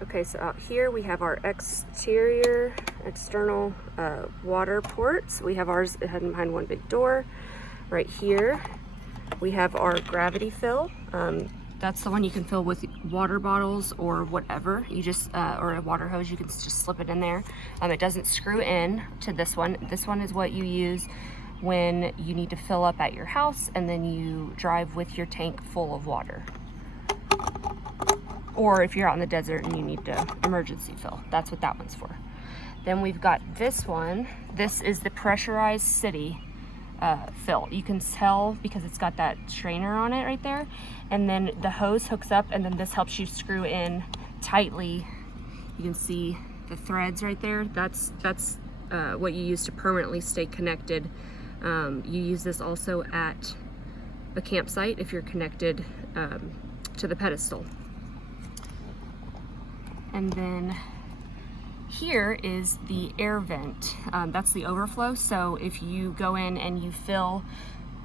Okay, so out here we have our external water ports. We have ours hidden behind one big door. Right here we have our gravity fill. That's the one you can fill with water bottles or whatever. You just, or a water hose, you can just slip it in there. It doesn't screw in to this one. This one is what you use when you need to fill up at your house and then you drive with your tank full of water. Or if you're out in the desert and you need to emergency fill, that's what that one's for. Then we've got this one. This is the pressurized city fill. You can tell because it's got that strainer on it right there. And then the hose hooks up and then this helps you screw in tightly. You can see the threads right there. That's what you use to permanently stay connected. You use this also at a campsite if you're connected to the pedestal. And then here is the air vent. That's the overflow. So if you go in and you fill,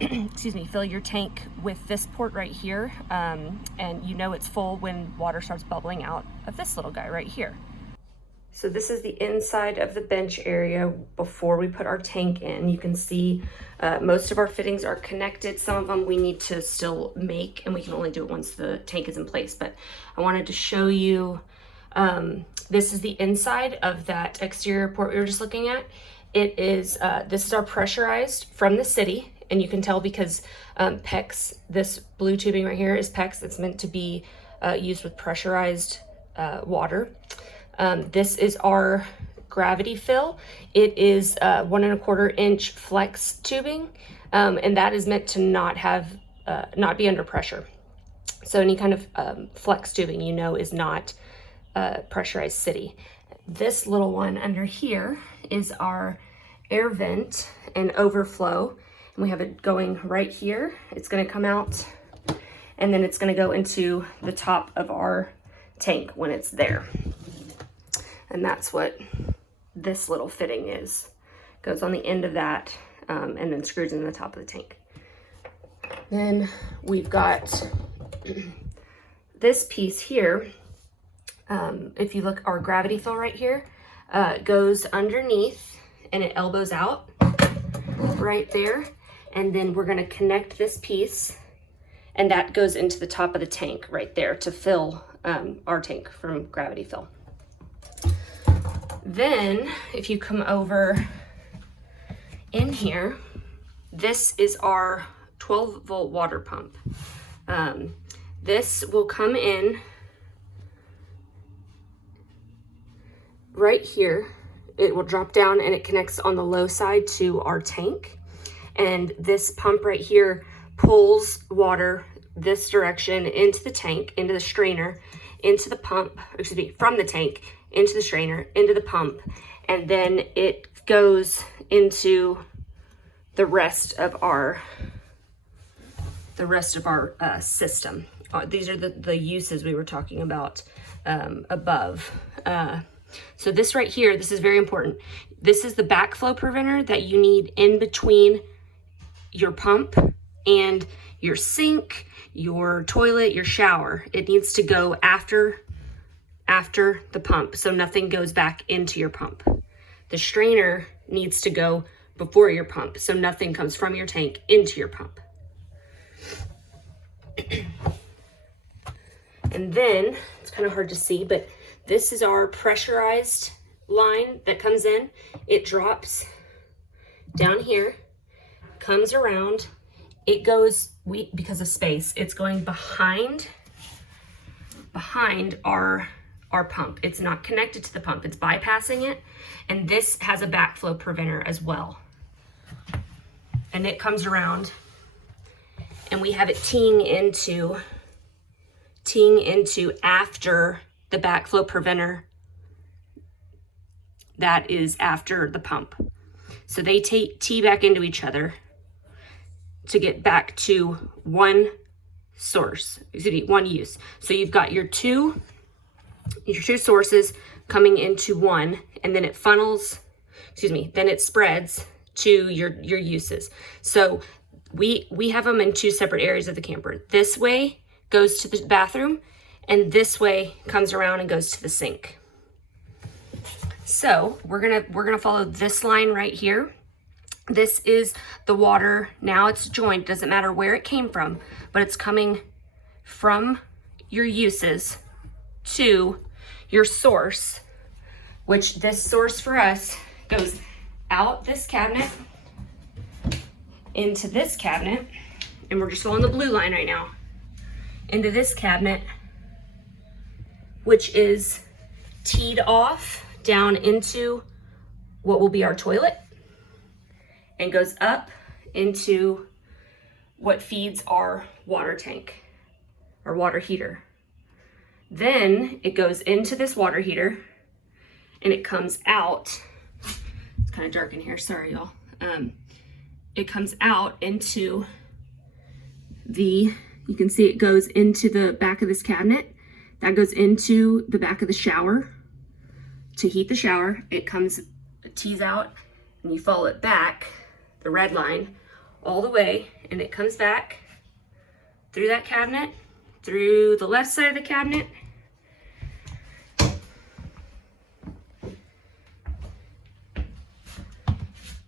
fill your tank with this port right here, and you know it's full when water starts bubbling out of this little guy right here. So this is the inside of the bench area before we put our tank in. You can see most of our fittings are connected. Some of them we need to still make, and we can only do it once the tank is in place. But I wanted to show you, this is the inside of that exterior port we were just looking at. It is, this is our pressurized from the city, and you can tell because PEX, this blue tubing right here is PEX. It's meant to be used with pressurized water. This is our gravity fill. It is 1 1/4 inch flex tubing, and that is meant to not be under pressure. So any kind of flex tubing, you know, is not pressurized city. This little one under here is our air vent and overflow, and we have it going right here. It's going to come out, and then it's going to go into the top of our tank when it's there. And that's what this little fitting is. Goes on the end of that, and then screws in the top of the tank. Then we've got this piece here. If you look, our gravity fill right here goes underneath and it elbows out right there. And then we're gonna connect this piece, and that goes into the top of the tank right there to fill our tank from gravity fill. Then if you come over in here, this is our 12-volt water pump. This will come in right here. It will drop down and it connects on the low side to our tank. And this pump right here pulls water this direction into the tank, into the strainer, into the pump, from the tank, into the strainer, into the pump, and then it goes into the rest of our system. These are the uses we were talking about above. So this right here, this is very important. This is the backflow preventer that you need in between your pump and your sink, your toilet, your shower. It needs to go after the pump, so nothing goes back into your pump. The strainer needs to go before your pump, so nothing comes from your tank into your pump. And then, it's kind of hard to see, but this is our pressurized line that comes in. It drops down here, comes around. It goes, because of space, it's going behind our pump. It's not connected to the pump, it's bypassing it. And this has a backflow preventer as well. And it comes around, and we have it teeing into after the backflow preventer that is after the pump. So they tee back into each other to get back to one use. So you've got your two sources coming into one, and then it funnels, then it spreads to your uses. So we have them in two separate areas of the camper. This way goes to the bathroom, and this way comes around and goes to the sink. So we're gonna follow this line right here. This is the water. Now it's joined, doesn't matter where it came from, but it's coming from your uses to your source, which this source for us goes out this cabinet, into this cabinet, and we're just following the blue line right now, into this cabinet, which is teed off down into what will be our toilet, and goes up into what feeds our water tank, our water heater. Then it goes into this water heater and it comes out. It's kind of dark in here, sorry y'all. It comes out into you can see it goes into the back of this cabinet. That goes into the back of the shower to heat the shower. It tees out, and you follow it back, the red line, all the way, and it comes back through that cabinet, through the left side of the cabinet,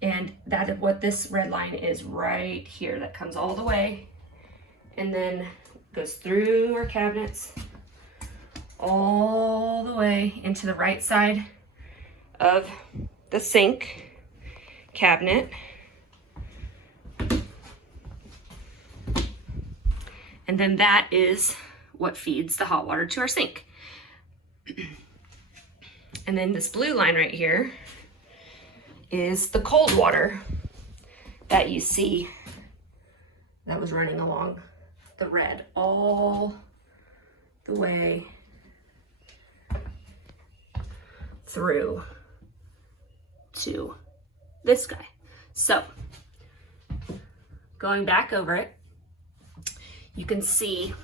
and that is what this red line is right here. That comes all the way and then goes through our cabinets all the way into the right side of the sink cabinet. And then that is what feeds the hot water to our sink. And then this blue line right here is the cold water that you see that was running along the red all the way through to this guy. So going back over it, you can see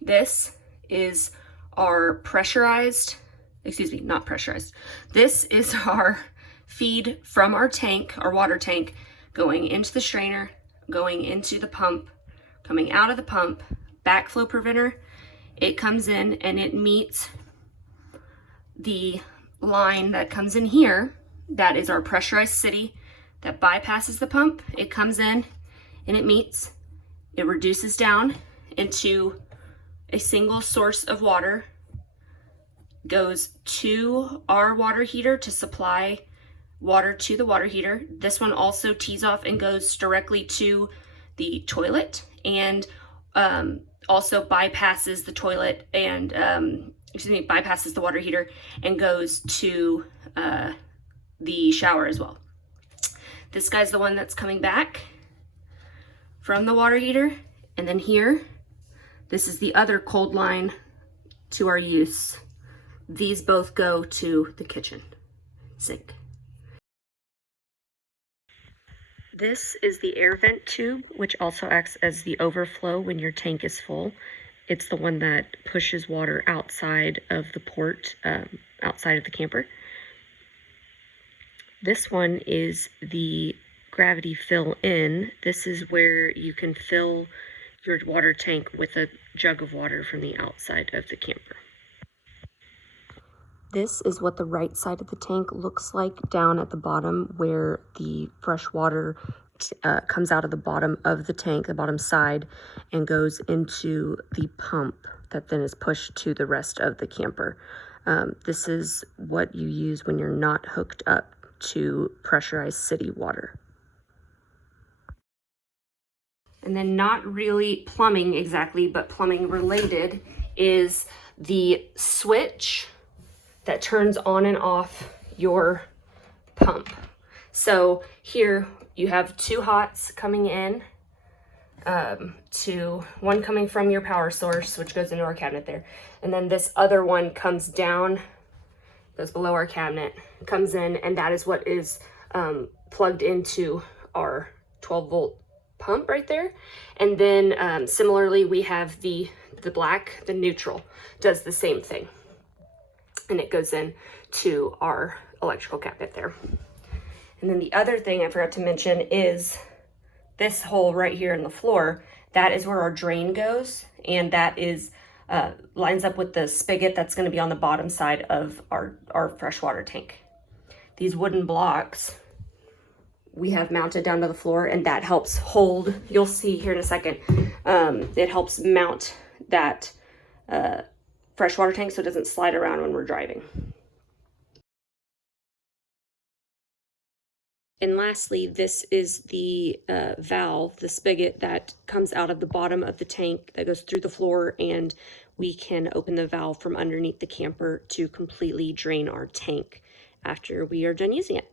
this is our pressurized, not pressurized. This is our feed from our tank, our water tank, going into the strainer, going into the pump, coming out of the pump, backflow preventer. It comes in and it meets the line that comes in here. That is our pressurized city that bypasses the pump. It comes in and it meets. It reduces down into a single source of water, goes to our water heater to supply water to the water heater. This one also tees off and goes directly to the toilet, and also bypasses the toilet and bypasses the water heater and goes to the shower as well. This guy's the one that's coming back from the water heater, and then here, this is the other cold line to our use. These both go to the kitchen sink. This is the air vent tube, which also acts as the overflow when your tank is full. It's the one that pushes water outside of the port, outside of the camper. This one is the gravity fill in. This is where you can fill your water tank with a jug of water from the outside of the camper. This is what the right side of the tank looks like down at the bottom, where the fresh water comes out of the bottom of the tank, the bottom side, and goes into the pump that then is pushed to the rest of the camper. This is what you use when you're not hooked up to pressurized city water. And then, not really plumbing exactly, but plumbing related, is the switch that turns on and off your pump. So here you have two hots coming in, to one coming from your power source, which goes into our cabinet there. And then this other one comes down, goes below our cabinet, comes in, and that is what is plugged into our 12-volt pump right there. And then similarly, we have the black, the neutral, does the same thing. And it goes in to our electrical cabinet there. And then the other thing I forgot to mention is this hole right here in the floor. That is where our drain goes, and that is lines up with the spigot that's going to be on the bottom side of our freshwater tank. These wooden blocks we have mounted down to the floor, and that helps hold, you'll see here in a second, it helps mount that freshwater tank so it doesn't slide around when we're driving. And lastly, this is the valve, the spigot that comes out of the bottom of the tank that goes through the floor, and we can open the valve from underneath the camper to completely drain our tank after we are done using it.